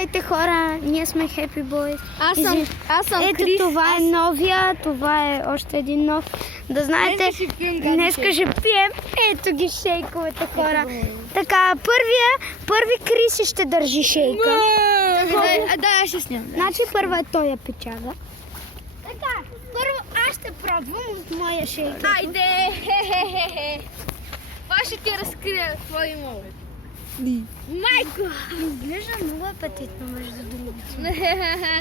Здравейте хора, ние сме Happy Boys. Аз съм Ето Крис. това е новия, това е още един нов. Да знаете, днеска ще пием. Ето ги шейковете хора. Така, първи Криси ще държи шейка. Да, аз ще снимам. Значи първа е той я печага. Така, първо аз ще пробвам от моя шейка. Айде, хе-хе-хе. Това ще ти разкрия твой имот. Майко! Изглежда много апетитно, между другото.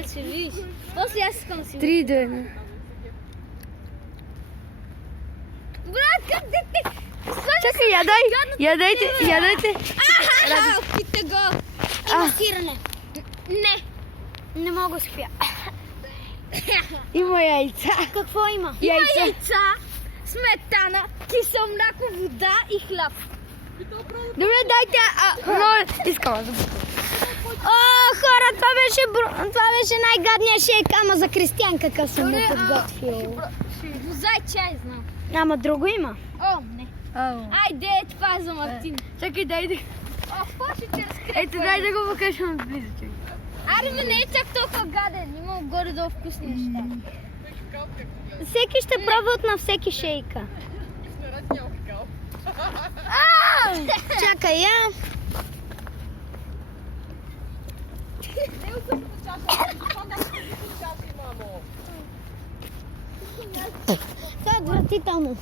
Ще видиш. После аз искам да си... 3 до 1. Брат, как дете? Чакай, ядайте. Опите го. Има сирене. Не. Не мога да спя. Има яйца. Какво има? Има яйца, сметана, кисело мляко, вода и хляб. Добре, дайте. Но искам да. О, хора, това беше най-гадния шейк, ама за Кристиян какъв съм му подготвил. Зай чай знам. Ама друго има. О, не. Айде, това е за Мартин. Чакай, дайте. О, какво ще ти разкрия? Ето, дай да го покажем отблизо. Аре, не е чак толкова гаден. Има горе-долу вкусни неща. Всеки ще пробва от на всеки шейка. Чакай, я. Това е отвратително.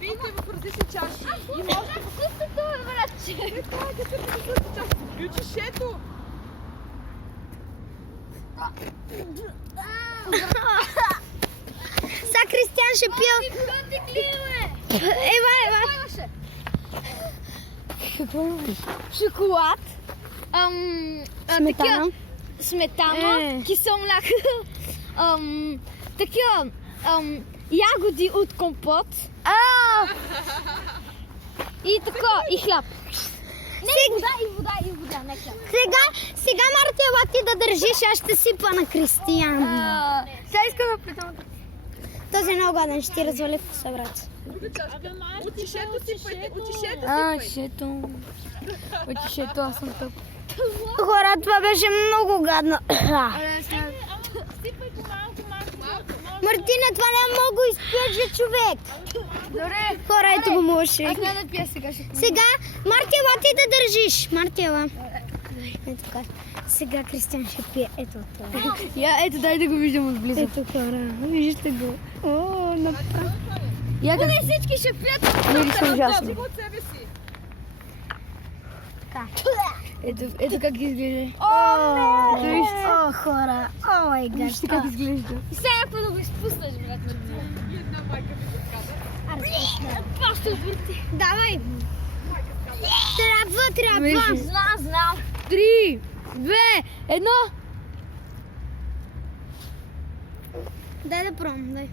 Пийте в различни чаши. И може вкусно това, братче. Включиш ето. Сега Кристиян ще пие. Ева. Шоколад. Сметана. Сметана. Кисело мляко. Такива ягоди от компот. И така, и хляб. Не, и вода, не хляб. Сега Марти, ела ти да държиш, аз ще сипа на Кристиян. Сега искам да питам. Този е много гаден, ще ти развали вкуса, брат. Утишето сипайте. Шето. Шето, аз съм тъп. Хора, това беше много гадно. Мартина, това не мога да изпиеш, човек. Добре. Хора, ето го можеш. Аз няма да пия сега. Сега, Марти, ела ти да държиш. Марти, ела. Ето така. Сега Кристиян ще пие. Ето това. Ето, дай да го виждам отблизо. Ето хора. Виждате го. О, направо. Не всички ще пият. Мирише ужасно. От себе си. Ето как изглежда. О, хора. О, май гад. Вижте как изглежда. И сега какво да го изпуснеш, брат. И една майка ви каза. Просто отвърти. Давай. Трябва. Знам. 3, 2, 1. Дай да пробвам, дай.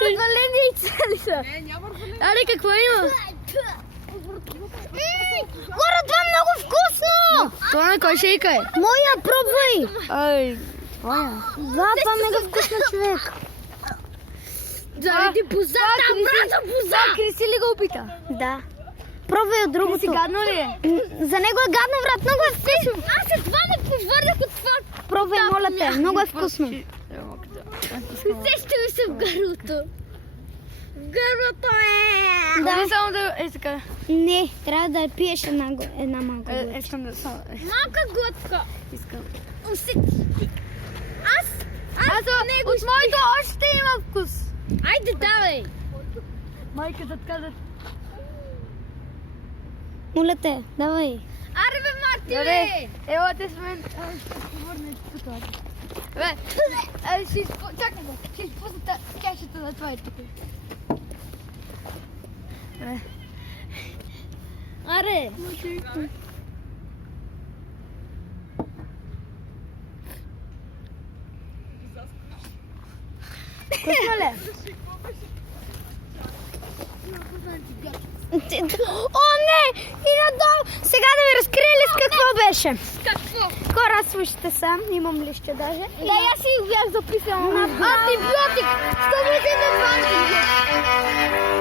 Валени яйца ли са? Не, няма разваление. Аре, какво има? Хора, това е много вкусно! Това на кой шейка е? Моя, пробвай! Ай, това Да, това е мега вкусно, човек. Заради бозата, брата, боза! Криси ли го опита? Да. Пробвай от другото. Криси гадно ли е? За него е гадно, брат, много е вкусно. Аз едва не повърнах от това. Пробвай, моля те, много е вкусно. Сеща ми се в гърлото. Гърлото е! Да, само да е така. Не, трябва да пиеш една малка. Искам да само. Малка глътка. Искам. Аз От моето още има вкус. Айде, давай. Майката каза. Моля те, давай. Аре, бе, Марти, Добре, бе! елате с мен. Ще върне тук. Бе, чакай го. Ще изпусна кашата на това е тук. Аре! Вкусно ли? О, не! И надолу! Сега да ви разкрия ли с какво беше? Какво? Хора, слушайте сам, имам лище даже. Да, аз си бях записала. Антибиотик! 100% антибиотик!